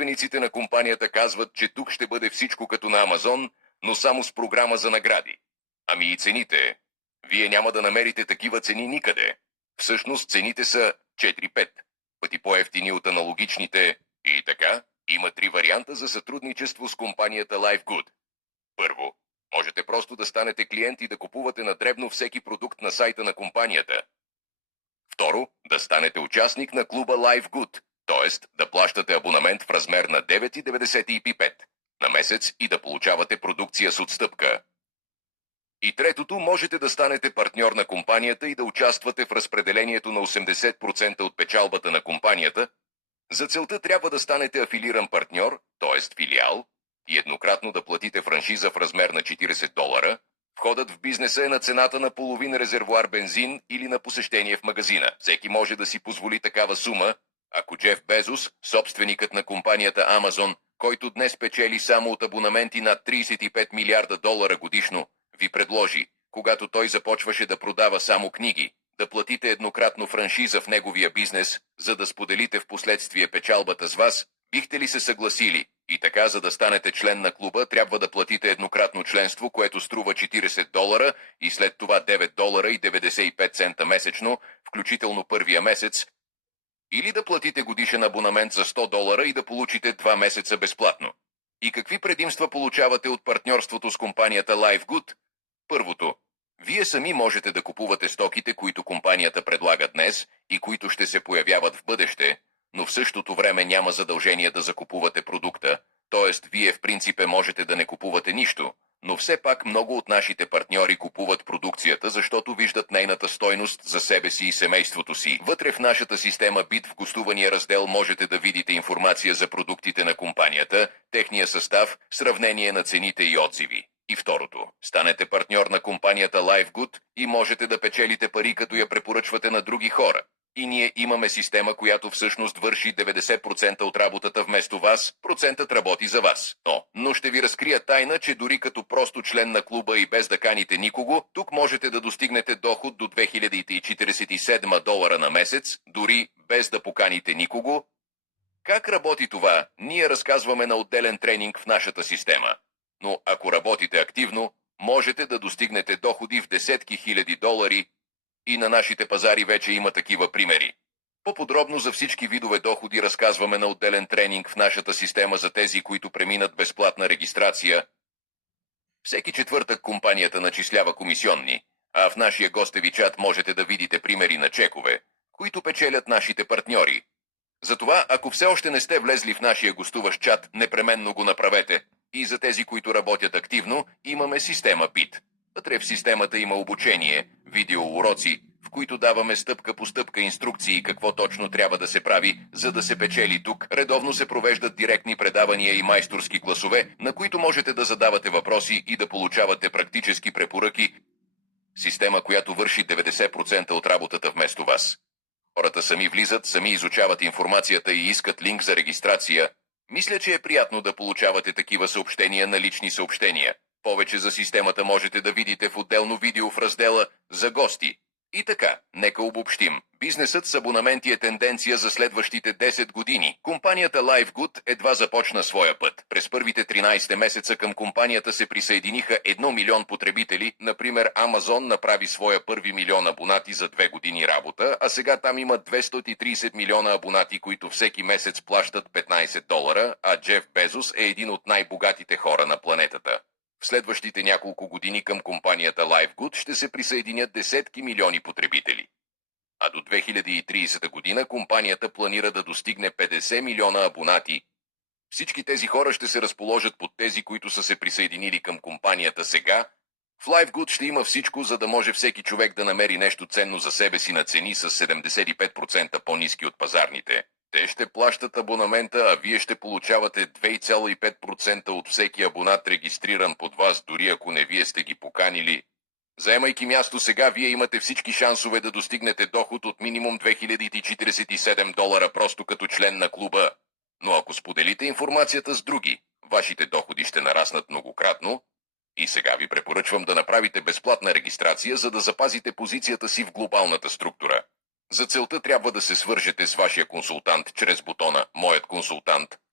Собствениците на компанията казват, че тук ще бъде всичко като на Амазон, но само с програма за награди. Ами и цените? Вие няма да намерите такива цени никъде. Всъщност цените са 4-5 пъти по-евтини от аналогичните и така. Има 3 варианта за сътрудничество с компанията LifeGood. Първо, можете просто да станете клиент и да купувате на дребно всеки продукт на сайта на компанията. Второ, да станете участник на клуба LifeGood, т.е. да плащате абонамент в размер на 9,95 на месец и да получавате продукция с отстъпка. И третото, можете да станете партньор на компанията и да участвате в разпределението на 80% от печалбата на компанията. За целта трябва да станете афилиран партньор, т.е. филиал, и еднократно да платите франшиза в размер на $40. Входът в бизнеса е на цената на половин резервоар бензин или на посещение в магазина. Всеки може да си позволи такава сума, ако Джеф Безос, собственикът на компанията Амазон, който днес печели само от абонаменти над $35 милиарда годишно, ви предложи, когато той започваше да продава само книги, да платите еднократно франшиза в неговия бизнес, за да споделите в последствие печалбата с вас, бихте ли се съгласили? И така, за да станете член на клуба, трябва да платите еднократно членство, което струва $40 и след това $9,95 месечно, включително първия месец, или да платите годишен абонамент за $100 и да получите 2 месеца безплатно. И какви предимства получавате от партньорството с компанията LifeGood? Първото. Вие сами можете да купувате стоките, които компанията предлага днес и които ще се появяват в бъдеще, но в същото време няма задължение да закупувате продукта, т.е. вие в принципе можете да не купувате нищо, но все пак много от нашите партньори купуват продукцията, защото виждат нейната стойност за себе си и семейството си. Вътре в нашата система BIT в гостувания раздел можете да видите информация за продуктите на компанията, техния състав, сравнение на цените и отзиви. И второто, станете партньор на компанията LifeGood и можете да печелите пари, като я препоръчвате на други хора. И ние имаме система, която всъщност върши 90% от работата вместо вас, процентът работи за вас. Но ще ви разкрия тайна, че дори като просто член на клуба и без да каните никого, тук можете да достигнете доход до $2047 на месец, дори без да поканите никого. Как работи това, ние разказваме на отделен тренинг в нашата система. Но ако работите активно, можете да достигнете доходи в десетки хиляди долари и на нашите пазари вече има такива примери. По-подробно за всички видове доходи разказваме на отделен тренинг в нашата система за тези, които преминат безплатна регистрация. Всеки четвъртък компанията начислява комисионни, а в нашия гостеви чат можете да видите примери на чекове, които печелят нашите партньори. Затова, ако все още не сте влезли в нашия гостуващ чат, непременно го направете. И за тези, които работят активно, имаме система BIT. Вътре в системата има обучение, видеоуроци, в които даваме стъпка по стъпка инструкции какво точно трябва да се прави, за да се печели тук. Редовно се провеждат директни предавания и майсторски класове, на които можете да задавате въпроси и да получавате практически препоръки. Система, която върши 90% от работата вместо вас. Хората сами влизат, сами изучават информацията и искат линк за регистрация. Мисля, че е приятно да получавате такива съобщения на лични съобщения. Повече за системата можете да видите в отделно видео в раздела «За гости». И така, нека обобщим. Бизнесът с абонаменти е тенденция за следващите 10 години. Компанията LifeGood едва започна своя път. През първите 13 месеца към компанията се присъединиха 1 милион потребители. Например, Amazon направи своя първи милион абонати за 2 години работа, а сега там има 230 милиона абонати, които всеки месец плащат $15, а Джеф Безос е един от най-богатите хора на планетата. В следващите няколко години към компанията LifeGood ще се присъединят десетки милиони потребители. А до 2030 година компанията планира да достигне 50 милиона абонати. Всички тези хора ще се разположат под тези, които са се присъединили към компанията сега. В LifeGood ще има всичко, за да може всеки човек да намери нещо ценно за себе си на цени с 75% по-ниски от пазарните. Те ще плащат абонамента, а вие ще получавате 2,5% от всеки абонат регистриран под вас, дори ако не вие сте ги поканили. Заемайки място сега, вие имате всички шансове да достигнете доход от минимум $2047 просто като член на клуба. Но ако споделите информацията с други, вашите доходи ще нараснат многократно. И сега ви препоръчвам да направите безплатна регистрация, за да запазите позицията си в глобалната структура. За целта трябва да се свържете с вашия консултант чрез бутона «Моят консултант»